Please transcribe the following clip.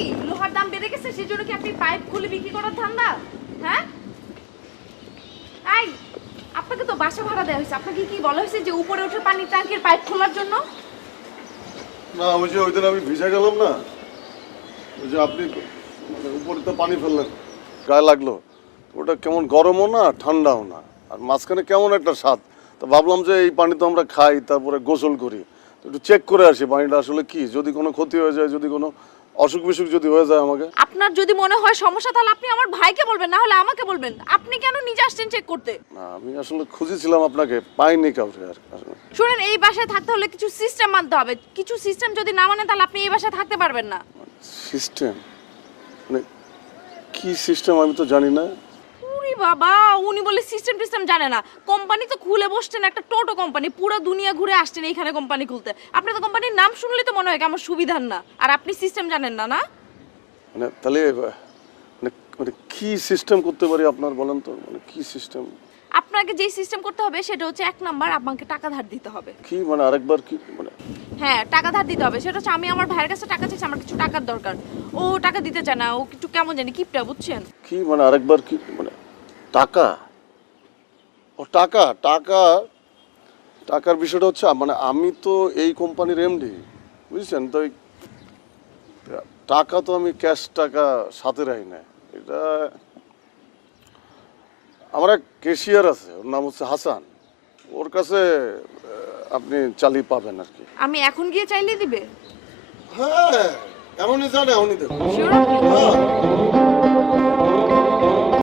কি লোহার দাম বেড়ে গেছে সেজন্য কি আপনি পাইপ খুলে বিক্রি করার ধান্দা? হ্যাঁ এই আপনাকে তো বাসা ভাড়া দেওয়া হয়েছে, আপনাকে কি বলা হয়েছে যে উপরে উঠে পানির ট্যাঙ্কের পাইপ খোলার জন্য? না ওই যে ওই দিন আমি ভিজে গেলাম না, ওই যে আপনি মানে উপরে তো পানি ফেললেন, গায়ে লাগলো, ওটা কেমন গরমও না ঠান্ডাও না, আর মাঝখানে কেমন একটা স্বাদ। তো ভাবলাম যে এই পানি তো আমরা খাই, তারপরে গোসল করি, তো একটু চেক করে আসি পানিটা আসলে কি, যদি কোনো ক্ষতি হয়ে যায়, যদি কোনো অসুখ বিসুখ যদি হয়ে যায় আমাকে। আপনার যদি মনে হয় সমস্যা তাহলে আপনি আমার ভাইকে বলবেন, না হলে আমাকে বলবেন। আপনি কেন নিজে আসছেন চেক করতে? না আমি আসলে খুঁজেছিলাম আপনাকে, পাইনি কাউকে আর আসলে। শুনেন, এই বাসায় থাকতে হলে কিছু সিস্টেম মানতে হবে। কিছু সিস্টেম যদি না মানেন তাহলে আপনি এই বাসায় থাকতে পারবেন না। সিস্টেম মানে কি সিস্টেম আমি তো জানি না। উরি বাবা, উনি বলে সিস্টেম টিস্টেম জানে না। কোম্পানি তো খুলে বসছেন, একটা টোটো কোম্পানি, পুরো দুনিয়া ঘুরে আসছেন এইখানে কোম্পানি খুলতে। আপনি তো কোম্পানির নাম শুনলে তো মনে হয় আমার সুবিধার না, আর আপনি সিস্টেম জানেন না। না মানে তাহলে মানে মানে কি সিস্টেম করতে পারি আপনার বলেন তো, মানে কি সিস্টেম? আপনাকে যে সিস্টেম করতে হবে সেটা হচ্ছে 1 নাম্বার আপনাকে টাকা ধার দিতে হবে। কি মানে আরেকবার কি মানে? হ্যাঁ, টাকা ধার দিতে হবে। সেটা হচ্ছে আমি আমার ভাইয়ের কাছে টাকা চাইছি, আমার কিছু টাকার দরকার। ও টাকা দিতে চায় না, ও একটু কেমন জানি কিপটা, বুঝছেন? কি মানে আরেকবার কি মানে? টাকা? ও টাকা টাকা টাকার বিষয়টা হচ্ছে মানে আমি তো এই কোম্পানির এমডি, বুঝছেন তো, টাকা তো আমি ক্যাশ টাকা সাথে রাখি না। এটা আমার এক ক্যাশিয়ার আছে, ওর নাম হচ্ছে হাসান, ওর কাছে আপনি চালিয়ে পাবেন আর কি। আমি এখন গিয়ে চাইলে দিবে? হ্যাঁ এমনই জানে, এমনই দেবো। Sure? হ্যাঁ